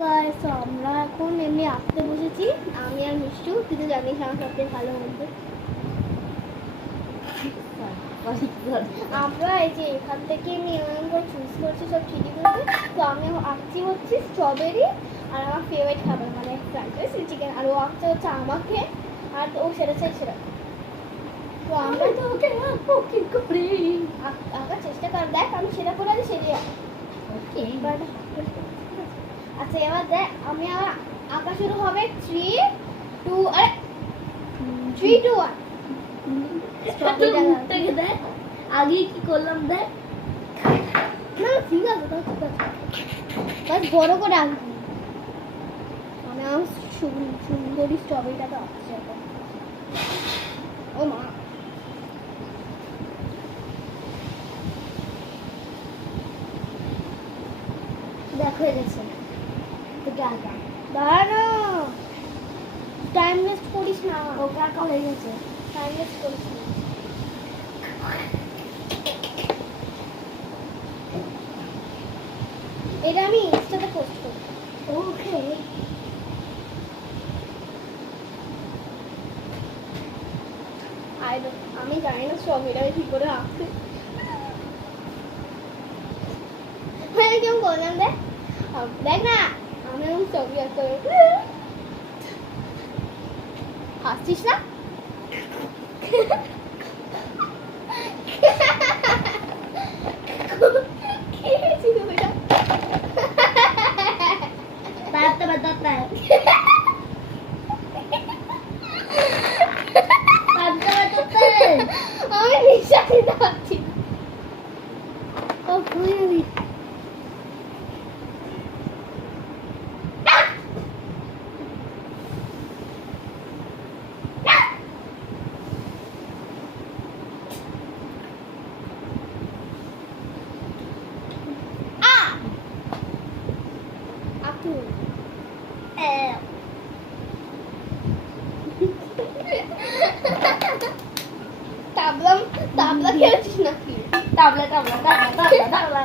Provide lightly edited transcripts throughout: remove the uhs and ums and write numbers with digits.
Guys আমরা এখন এমনি আঁকতে বসেছি, আমি আর মিষ্টু। তুই তো জানিস আমার সবচেয়ে ভালো বন্ধু। আমরা এই যে এখান থেকে আমি এরকম করে চুজ করছি সব চিঠিগুলোকে। তো আমি আঁকছি হচ্ছে স্ট্রবেরি আর আমার ফেভারিট খাবার মানে ফ্রাইড রাইস চিকেন, আর ও আঁকছে হচ্ছে আমাকে, আর ও সেটা চাই সেটা। তো আমরা তো ওকে আঁকার চেষ্টা কর, দেখ আমি সেটা করে আছি সেটাই ওকে। আচ্ছা এবার দেখ আমি আবার আঁকা শুরু হবে 3 2 আরে 3 2 1 থেকে দেখ আগে কি করলাম দেখ। না ঠিক আছে তো ঠিক আছে, বাস বড় করে আঁকবি। মানে আমার সুন্দরী স্ট্রবেরিটা তো আসছে এখন। ও মা দেখ হয়ে গেছে তোকে আঁকা। দাঁড়া টাইম ওয়েস্ট করিস না, ওকে আঁকা হয়ে গেছে। টাইম ওয়েস্ট করিস না। এটা আমি ইনস্টাতে পোস্ট করব। ওকে আমি জানি না স্ট্রবেরিটা কি করে আঁকতে। কেমন করলাম দেখ, দেখ না আমি এরকম স্ট্রবেরি আঁকতে হাসছিস না? আমি বিশ্বাস নিতে পারছি না। তাবলা খেলছিস নাকি? তাবলা তাবলা তাবলা তাবলা তাবলা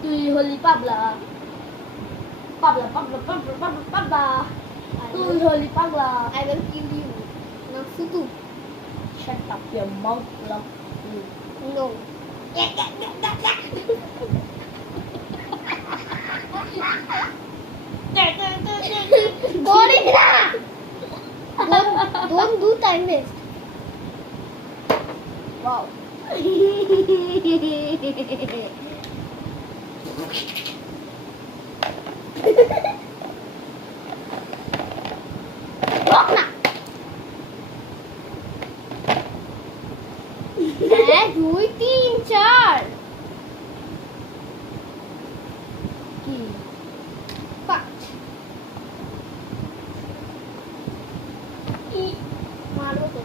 তুই হলি পাবলা পাবলা পাবলা পাবলা পাবলা পাবলা তুই হলি পাগলা। I will kill you. Not Sutu. Shut up your mouth, love you. No. Boring na. Don't do time waste. Wow. Rock na. 1 2 3 4 কি 5 মারবো তো।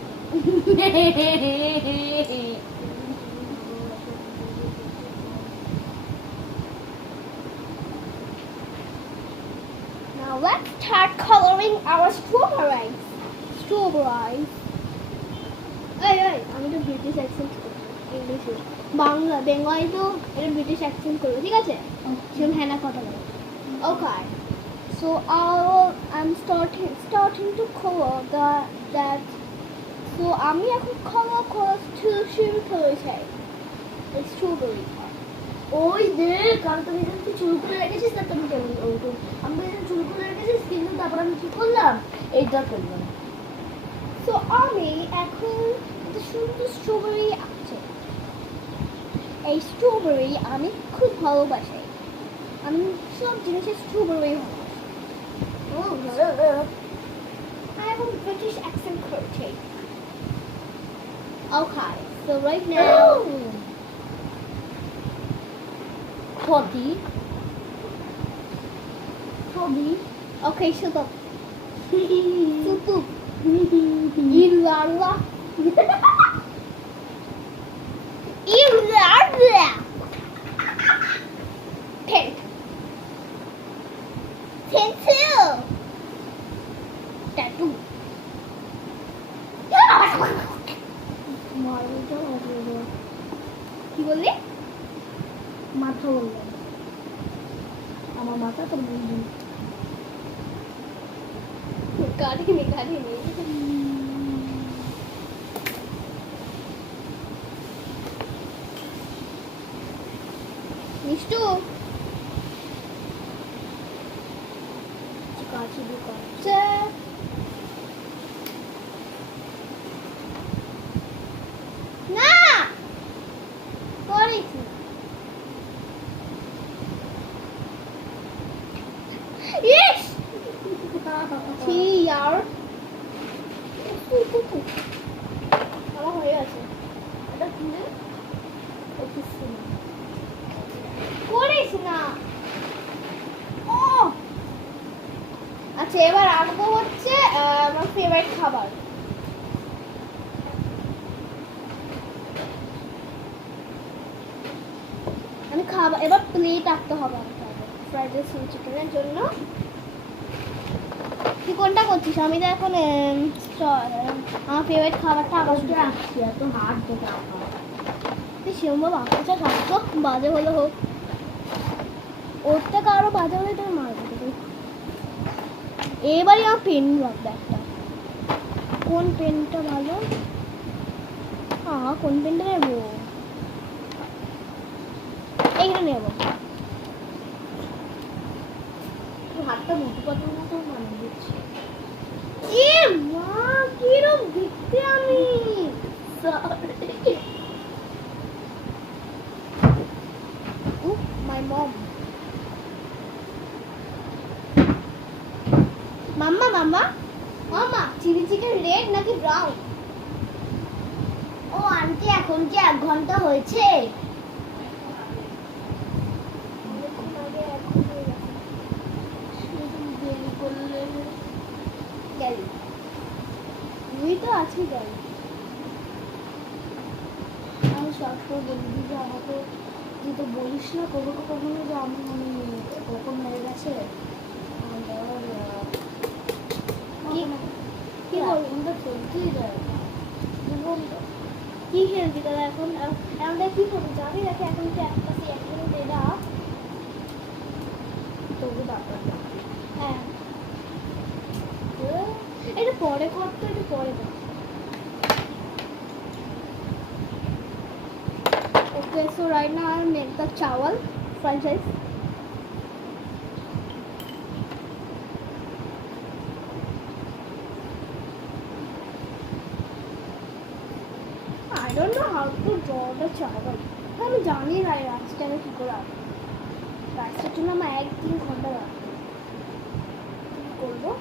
Now let's start coloring our strawberries. Strawberries. এই আমি তো ব্রিটিশ অ্যাকসেন্ট করব, ইংলিশে Bangla Bengali তো এটা ব্রিটিশ অ্যাকসেন্ট করব, ঠিক আছে? শুন হ্যাঁ না কথা বলো। Okay. So I'm starting to color that. So আমি এখন color শুরু করেছি। Strawberry. ওই দেখ আমি তো এখানে তুই চুল করে রেখেছিস না তুমি কেমন আমি এখানে চুল করে রেখেছিস কিন্তু তারপর আমি কি করলাম এইটা করলাম। So আমি এখন সুন্দর স্ট্রবেরি আছে। এই স্ট্রবেরি আমি খুব ভালোবাসি, আমি সব জিনিসে স্ট্রবেরি ভালোবাসি। I have a British accent করছি। Okay, so right now ক্ষতি ছবি okay, shut up. Sutu. Irlarla. Irlarla. Tent. Pencil. Tattoo. কি বললি? মাথা বললাম আমার মাথা তো কাটিনি কাটিনি মিষ্টু কাছে দিয়ে কাছে চা না করেছি ইস ছি यार আমার হয়ে গেছে এটা খুলে অফিস করিস না ও আচ্ছা এবার আনবো হচ্ছে আমার ফেভারিট খাবার আমি খাবার এবার প্লেট রাখতে হবে ফ্রাইড রাইস চিকেনের জন্য তুই কোনটা করছিস আমি তো এখন আমার ফেভারিট খাবারটা আবার ওটা রাখছি এত হাত দেখে আমার তুই শিবম বাচ্চা খাচ্ছ বাজে হলে হোক ওর থেকে আরো বাজে হলে তুমি মারবে তোকে এবারই আমার পেন লাগবে একটা কোন পেনটা ভালো কোন পেনটা নেবো এইটা নেবো হাতটা মোটু পাতার মতো বানিয়ে দিচ্ছি এ মা কিরম দেখতে আমি মাই মম মাম্মা মাম্মা মাম্মা চিলি চিকেন রেড নাকি ব্রাউন ও আন্টি এখন কি 1 ঘন্টা হয়েছে দেরি করলে গেলি তুই তো আছিস গেলি আমি সবসময় বলি যে আমাকে তুই তো বলিস না কখনো কখনো যে আমি মানে কখন হয়ে গেছে কি বলবি? এখন তো চলতেই যায় কি খেলছি দাদা এখন আমরা কি করবো জানি নাকি এখন কি একটা এক মিনিট এটা তবু ব্যাপারটা হ্যাঁ এটা পরে করতো এটা পরে কর Okay, so right now I'll make the chawal french fries. I don't know how to draw the chawal. আমি জানি না এই রাইসটা আমি কি করে আঁকবো রাইসটার জন্য আমার 1-3 ঘন্টা লাগবে কি করবো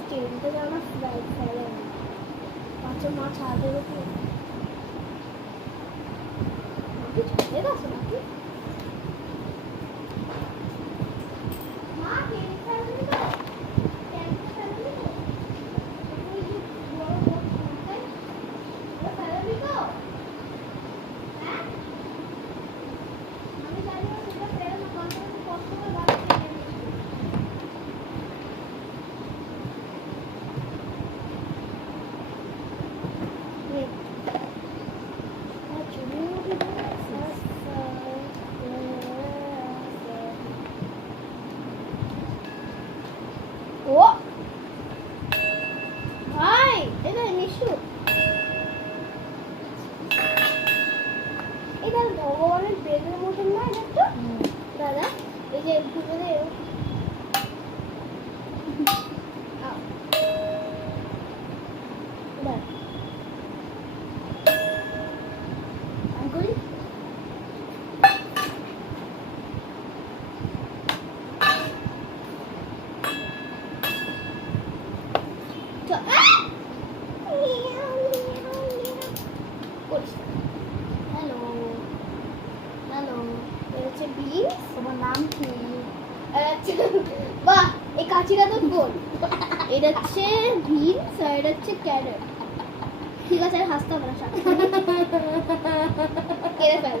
স্টেডিতে যেন ফ্রাই ফেলে মাছের মাছ হাতের উপর কি ছাড়ে গেছে নাকি মা কেক ফেলবি তো কেক ফেলবি তো ওই যে বড় বড় ফ্রাই ওটা ফেলবি তো হ্যাঁ আমি জানি না সেটা ফেলে না কষ্ট করে বাড়িতে ও ভাই এটা মিশু এটা ভগবানের বেদের মতন না এটা দাদা এই যে ভিতরে করি হ্যালো হ্যালো হচ্ছে বিনস তোমার নাম কি বাহ এই কাচিটা তো গোল এটা হচ্ছে বিনস আর এটা হচ্ছে ক্যারট ঠিক আছে আর হাসতে হবে না সাথে কেটে ফেল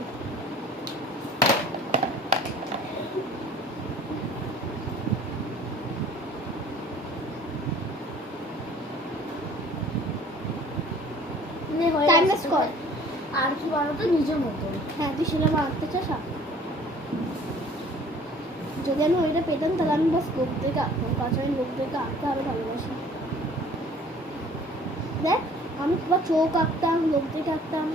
টাইমলেস কর আর কি বানাতো নিজের মতো? হ্যাঁ, তুই সেটা বানাতে চাস আঁক। যদি আমি ওইটা পেতাম তাহলে আমি বাস লোকদেরকে আঁকতাম, কারণ আমি লোকদেরকে আঁকতে আরো ভালোবাসি। দেখ, আমি তোমার চোখ আঁকতাম, লোকদেরকে আঁকতাম।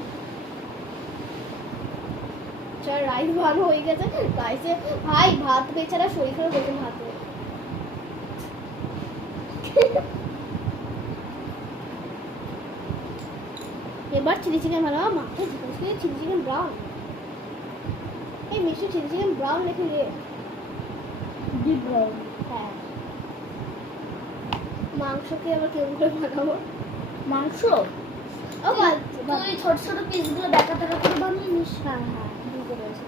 চল রাইস ভালো হয়ে গেছে। রাইসে ভাই ভাত বেচারা শরীফের বেতন হাতে। এবার চিলি চিকেন বানাবো। মাথায় চিকেন চিলি চিকেন ব্রাউন। এই মিষ্টি চিলি চিকেন ব্রাউন লেখে রে। Deep brown. হ্যাঁ, মাংসকে আবার কেমন করে বানাবো? মাংস ও বাদ তুই ছোট ছোট পিসগুলো বেঁকা বেঁকা করে বানিয়ে নিস। হ্যাঁ হ্যাঁ, বুঝতে পেরেছি।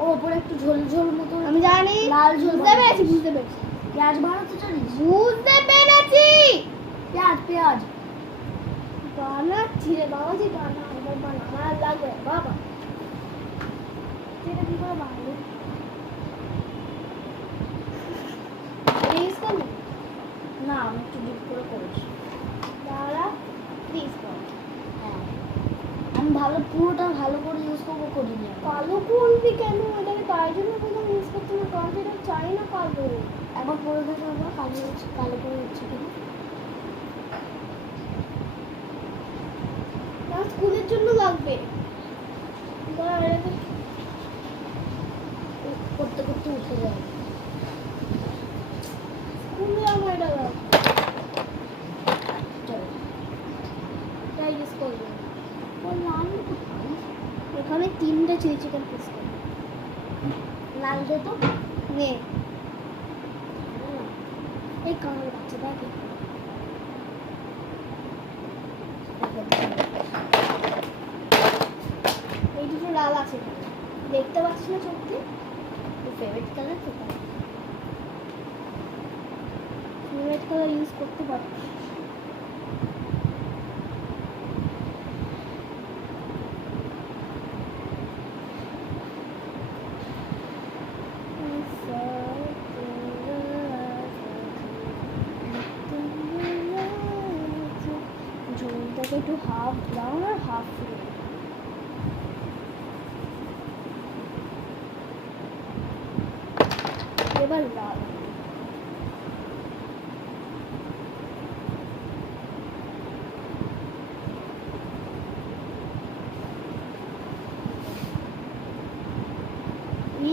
ও ওপরে একটু ঝোল ঝোল মতো আমি জানি, লাল ঝোল বুঝতে পেরেছি, বুঝতে পেরেছি, পেঁয়াজ বানাতে জানিস? বুঝতে পেরেছি। পেঁয়াজ পেঁয়াজ বানাচ্ছি রে বাবাজি, বানা এবার বানা, আমার আর লাগবে না, বাবা। এটা কি করে বানাবো? প্লিজ কর না, আমি একটু ডিপ করে করিস। দাঁড়া, প্লিজ কর। হ্যাঁ, আমি ভালো পুরোটা ভালো করে ইউজ করবো করিনি। কালো করবি কেন? এটাকে তাই জন্য কোনো ইউজ করতে না, কারণ এটা চাই না কালো। একবার পরে দেখে আমরা কালো হচ্ছে, কালো করে হচ্ছে কিনা। না, স্কুলের জন্য লাগবে। দাঁড়া, এটাকে করতে করতে উঠে যাবে। স্কুলে আমার এটা লাগবে। চলো তাই ইউজ করবো। লাল এখানে 3টা চিলি চিকেন পিস করবো। লাল দে তো। নে, এই কালো বাচ্চা দেখ, এই দুটো লাল আছে, দেখতে পাচ্ছিস না চোখ দিয়ে? ফেভারিট কালার তো ফেভারিট কালার ইউজ করতে পারবো। ঝোলটাকে একটু হাফ ব্রাউন আর হাফ রেড। এবার লাল।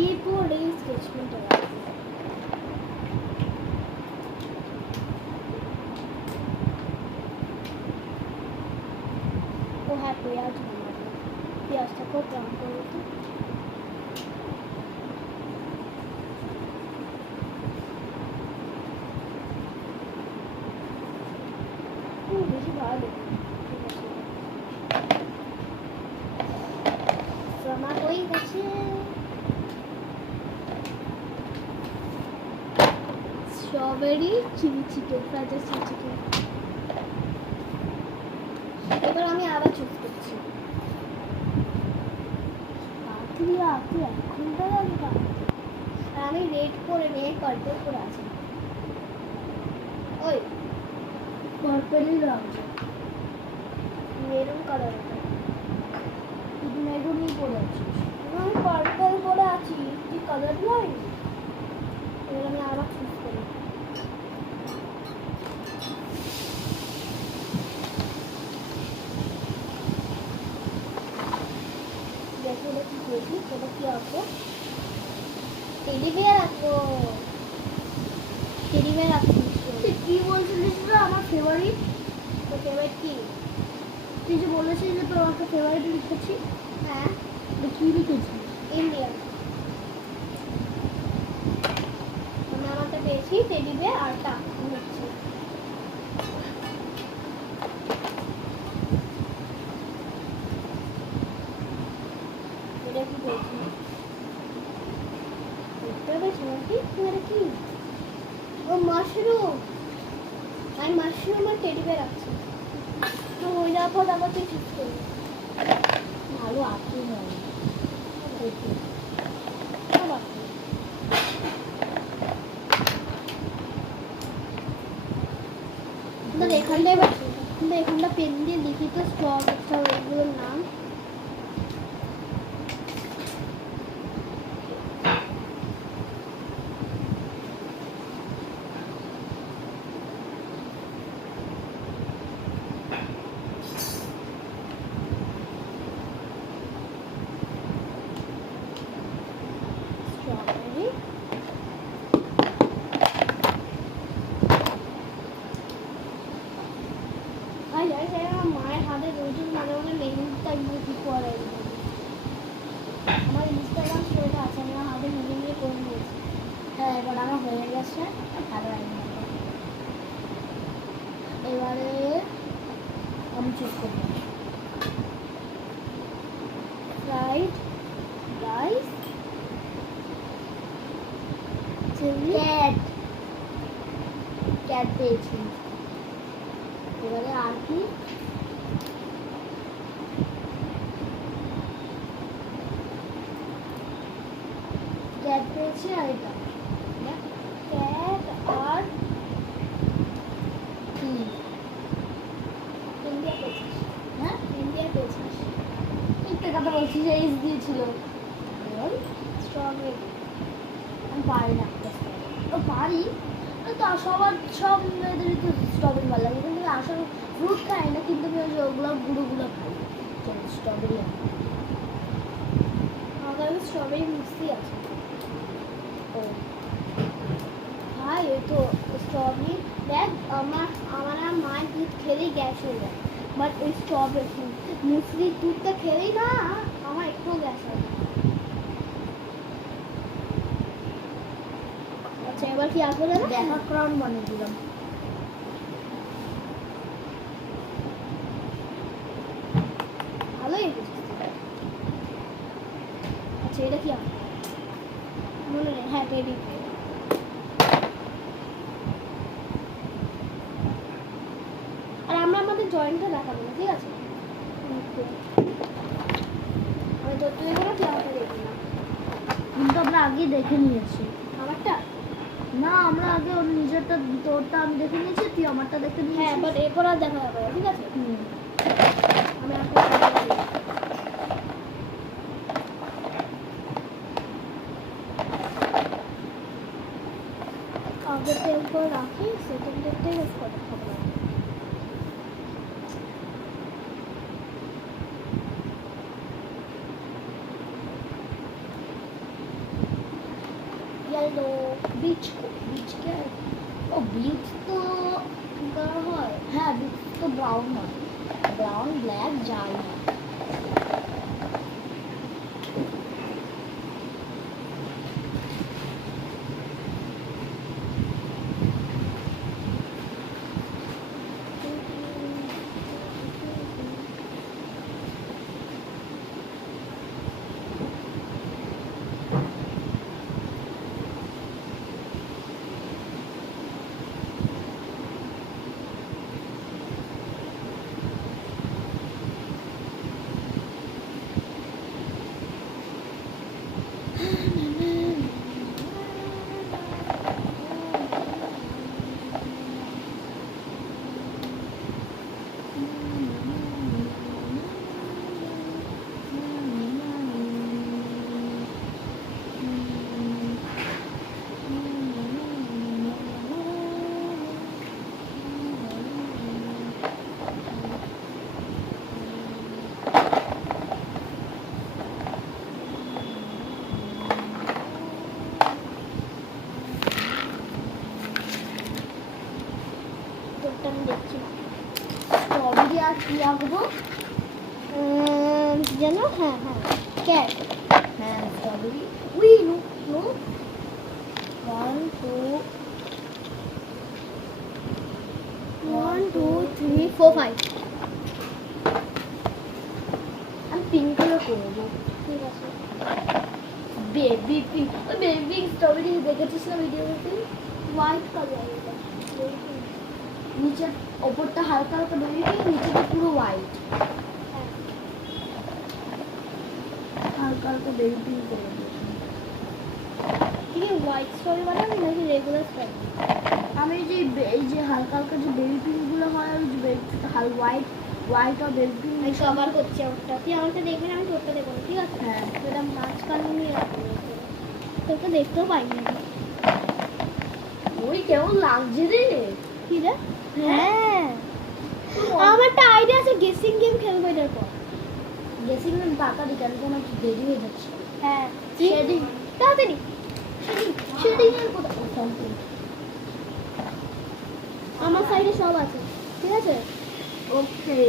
এরপরে স্কেচমেন্টটা রাখবো। ও হ্যাঁ, পেঁয়াজ বানাবো। পেঁয়াজটাকেও ব্রাউন করে দিতে। বেশি ভালো দেবো। ঠিক আছে, আমার হয়ে গেছে। Strawberry chilli chicken, fried rice chilli chicken. এবার আমি আবার চুজ করছি। তুই এক ঘন্টা লাগবে। আর আমি রেড করে নিয়ে পার্পল করে আছি। ওই পার্পেলই লাগছে। মেরুন কালার, তুই মেরুনই পরে আছিস। আমি পার্পল করে আছি, তুই কালার নয়। এবার আমি আবার চুজ করি। দেখো এটা কি করেছি, এটা কি আঁকবো? টেডি বিয়ার আঁকবো। টেডি বিয়ার আঁকবো। তুই কি বলছিলিস রে আমার ফেভারিট? তো ফেভারিট কি? তুই যে বলেছিস যে তোর একটা ফেভারিট লিখেছি, হ্যাঁ, কি লিখেছিস? ইন্ডিয়ান। আমি আমারটা পেয়েছি টেডি বিয়ার আর টা হচ্ছে। এটা কি পেয়েছি? এটা পেয়েছি নাকি? এটা কি? ও মাশরুম। আমি মাশরুম আর টেডি বিয়ার রাখছি। তো ওই যাওয়ার পর আবার তুই চুজ করবি। ভালো আঁকি হয়। এখানটা পেন দিয়ে লিখি তো স্ট্রবেরিগুলোর নাম। বানানো হয়ে গেছে, ভালো হয়নি। এবারে আমি চুজ করব fried rice, chilli, cat, cat পেয়েছি। এবারে আর কি? ক্যাট পেয়েছি আর এটা ক্যাট আর কি? ইন্ডিয়া পেয়েছিস, হ্যাঁ ইন্ডিয়া পেয়েছিস। একটা কথা বলছি যে এইচ দিয়েছিল। স্ট্রবেরি, আমি পারি না। ও পারি তো, সবার সব মেয়েদেরই তো স্ট্রবেরি ভালো লাগে, কিন্তু আমি আসলে ফ্রুট খাই না, কিন্তু আমি ওই যে ওগুলো গুঁড়ো গুঁড়ো খাই। স্ট্রবেরি আমার কাছে স্ট্রবেরি মিষ্টি আছে। ও ভাই ওই তো স্ট্রবেরি দেখ, আমার আমার আর মায়ের দুধ খেলেই গ্যাস হয়ে যায়, বাট ওই স্ট্রবেরি মুসলির দুধটা খেলেই না আমার একটু গ্যাস হয় না। আচ্ছা এবার কি আসবে না? দেখা ক্রাউন বানিয়ে দিলাম। ভালোই এসেছে। আচ্ছা এটা কি আসবে মনে নেই, হ্যাঁ টেডি। আর আমরা আমাদের জয়েন্টটা দেখাবো না, ঠিক আছে? আমি তো তুই কোনো কি আমাকে দেখবি না কিন্তু আমরা আগে দেখে নিয়েছি। আমারটা। না, আমরা আগে ওর নিজেরটা, তোরটা আমি দেখে নিয়েছি, তুই আমারটা দেখে হ্যাঁ নিয়েছিস। বাট এরপর আর দেখা যাবে না, ঠিক আছে? হুম। আমি আপনাকে আগের এরপর রাখি, সেকেন্ডের থেকে ফটো খাবো। येलो बीच को, बीच क्या है? ओ बीच तो कलर है। हाँ बीच तो ब्राउन है, ब्राउन ब्लैक जाल है। তোরটা আমি দেখছি। स्ट्रॉबेरी আর কি আঁকবো? যেন হ্যাঁ হ্যাঁ ক্যাট। হ্যাঁ স্ট্রবেরি। We know no 1 2 1 2 3 4 5। আমি পিঙ্ক কালার করব। ঠিক আছে। বেবি পিঙ্ক, ওই বেবি পিঙ্ক স্ট্রবেরি দেখেছিস না ভিডিওতে? হোয়াইট কালার এটা। নিচে ওপরটা হালকা হালকা বেবি পিঙ্ক, নিচেটা পুরো হোয়াইট। হালকা হালকা বেবি পিঙ্ক করে দিই। কি হোয়াইট স্ট্রবেরি বানাবি নাকি রেগুলার স্ট্রবেরি? আমি যে এই যে হালকা হালকা যে বেবি পিঙ্ক গুলো হয়, ওই যে হাল হোয়াইট হোয়াইট আর বেবি পিঙ্ক। আমি সবার করছি আমারটা, তুই আমাকে দেখবি না, আমি তোরটা দেখবো না, ঠিক আছে? হ্যাঁ এটা মাঝখানে নিয়ে রাখবো, তোরটা দেখতেও পাইনি আমি। ওই কেমন লাগছে রে? কি রে? হ্যাঁ আমার একটা আইডিয়া আছে, গেসিং গেম খেলবো এটার পর। গেসিং এর তাড়াতাড়ি কেন, কোনো একটু দেরি হয়ে যাচ্ছে। হ্যাঁ শেডিং তাড়াতাড়ি। শেডিং এর কোথায়? কমপ্লিট। আমার সাইডে সব আছে, ঠিক আছে? ওকে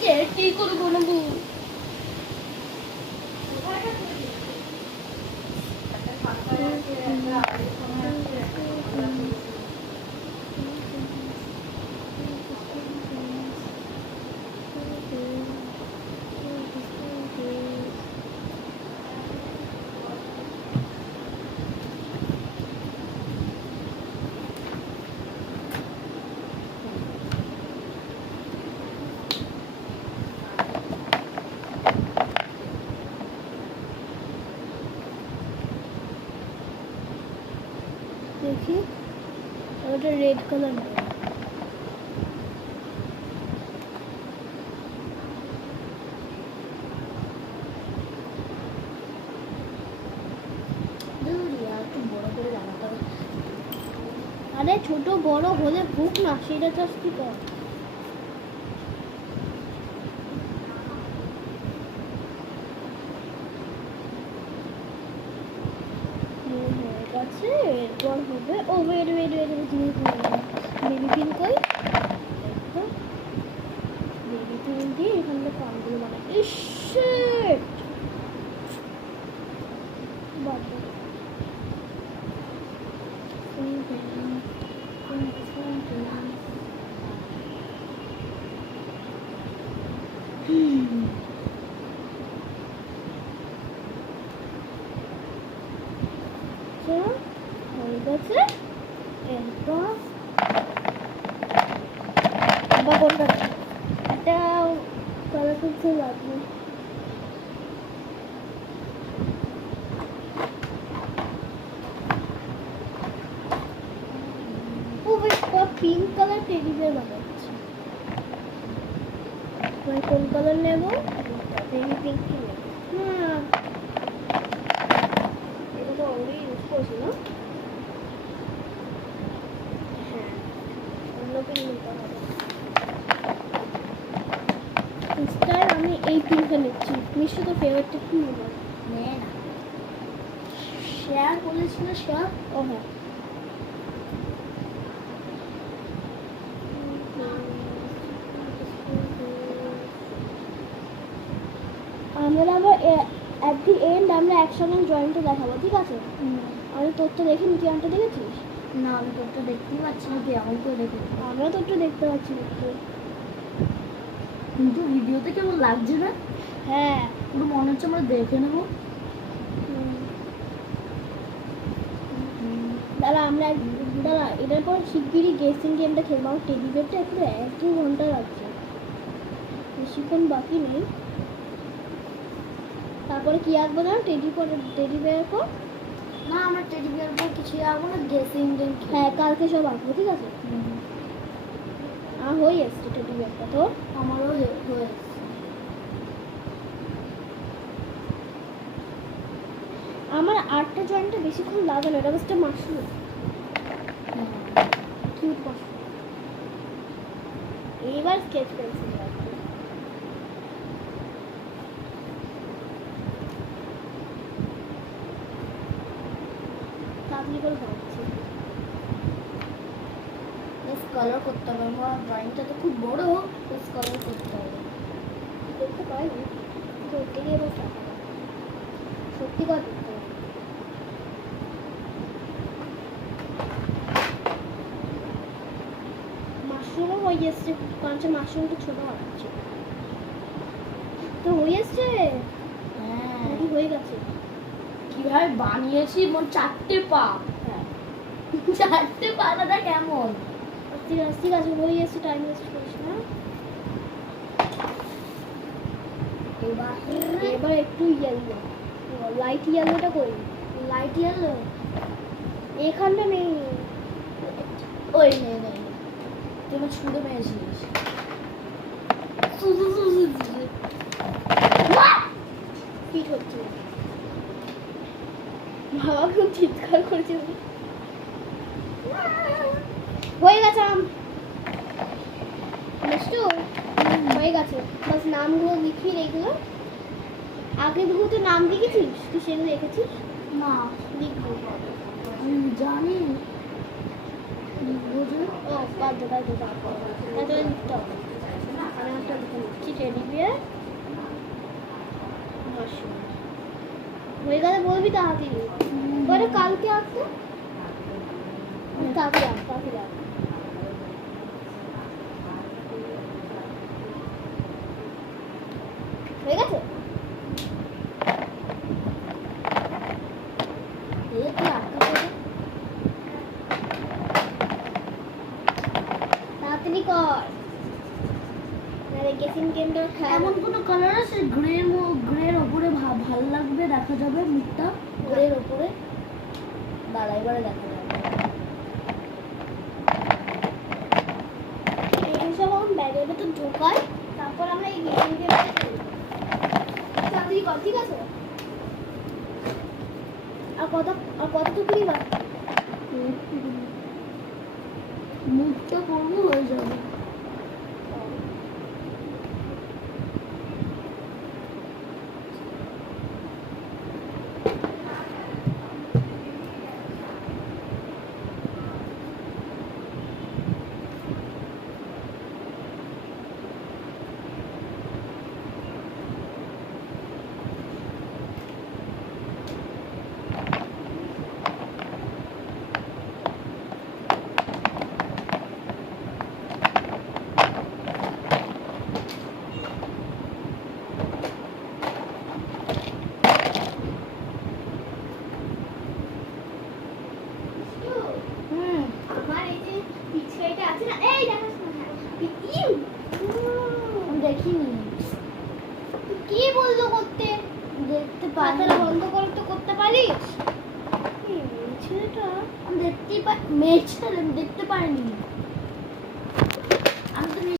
কে কি করে বানাবো? ওটা রেড কালার নেব। একটু বড় করে জানাতে হবে। আরে ছোট বড় হলে ভুক না, সেটা চাষ কি কর। হয়ে গেছে, এরপর হবে ও ওয়েট ওয়েট ওয়েট জিনিস বেবি পিন কই, বেবি পিন দিয়ে এখানে কানগুলো বানাই। ইস শিট, বাবা হয়ে গেছে। এরপর আবার কোনটা এটা কালার করতে লাগবে। ও ভাই পিঙ্ক কালার টেডি বিয়ার বানাচ্ছি। ভাই কোন কালার নেব? বেবি পিঙ্ক কি নেব? না এটা তো অলরেডি ইউজ করছি না। হ্যাঁ অন্য পিঙ্ক নিতে হবে। ইনস্টার আমি এই পিঙ্কটা নিচ্ছি। মিশো তো ফেভারিটটা কি নেব? নে না, শেয়ার বলেছিল শেয়ার। ও হ্যাঁ আমরা আবার অ্যাট দি এন্ড আমরা একসঙ্গে জয়েন্টটা দেখাবো, ঠিক আছে? আমি তোরটা দেখিনি, তুই আমারটা দেখেছিস? না আমি তোরটা দেখতেই পাচ্ছি না, তুই এমন করে দেখে। আমরা তোরটা দেখতে পাচ্ছি না তো। কিন্তু ভিডিওতে কেমন লাগছে না? হ্যাঁ পুরো মনে হচ্ছে আমরা দেখে নেবো। দাঁড়া আমরা দাঁড়া এটার পর শিগগিরই গেসিং গেমটা খেলবো। আমার টেডি বিয়ারটা একটু 1-2 ঘন্টা লাগছে, বেশিক্ষণ বাকি নেই। তারপরে কি আসবো না টেডি বিয়ার পর? না আমরা টেডি বিয়ার পর কিছু আঁকবো না, গেসিং গেম। হ্যাঁ কালকে সব আঁকবো, ঠিক আছে? আমার হয়ে এসছে টেডি বিয়ারটা। তোর? আমারও হয়ে এসছে। আমার 8টা জয়েন্টটা বেশিক্ষণ লাগে না, এটা বাসটা মাশরুম কিউট মাশরুম। এইবার স্কেচ পেন্সিল লাগবে। তাড়াতাড়ি করে ভাবছি কালার করতে হবে। আমার ড্রয়িংটা তো খুব বড়, কালার করতে হবে। করতে পারি, করতে গিয়ে এবার টাকা লাগে। সত্যি কথা করতে হবে। মাশরুমও হয়ে এসছে, কারণ মাশরুমটা ছোট হচ্ছে তো হয়ে এসছে। হ্যাঁ নাকি হয়ে গেছে? কিভাবে বানিয়েছি, মোট 4টে পা। হ্যাঁ 4টে পাটা কেমন? ঠিক আছে ঠিক আছে, হয়ে এসছে, টাইম ওয়েস্ট করিস না। এবার একটু ইয়েলো, লাইট ইয়েলোটা করি। লাইট ইয়েলো এখানটা নেই, ওই নেই নেই, তুই আমার ছুঁড়ে মেরেছিস। ফিট হচ্ছে না। বাবা খুব চিৎকার করেছে। হয়ে গেছে মিষ্টু, হয়ে গেছে। বাস নামগুলো লিখবি, এইগুলো আগে দুটো নাম লিখেছিস তুই, সেগুলো লিখেছিস না লিখবি। আমি জানি লিখবো যে। ও বাদ দে তাহলে লিখতে হবে। আমি একটা লিখে নিচ্ছি টেডি বিয়ার মাশরুম। হয়ে গেলে বলবি তাড়াতাড়ি। ওটা কালকে আসতে তাড়াতাড়ি আস। হয়ে গেছে? তাড়াতাড়ি কর, নাহলে গেসিং গেমটা এমন কোনো কালার আছে গ্রের ওপরে ভাল লাগবে, দেখা যাবে মুখটা গ্রের ওপরে। দাঁড়া এবারে দেখা যাবে। ঢোকাই, তারপর আমরা এই গেটে তাড়াতাড়ি কর, ঠিক আছে? আর কত টুকুই বাকি? মুখটা করবো হয়ে যাবে। আমার এই যে পিছাইটা আছে না, এই দেখাস না, হ্যাঁ। ইউ, আমি দেখিনি, তুই কি বললো করতে? দেখতে পাতাটা পারি বন্ধ করে তো করতে পারিস। ছেলেটা আমি দেখতেই পাই, মেয়ে ছেলে আমি দেখতে পাইনি।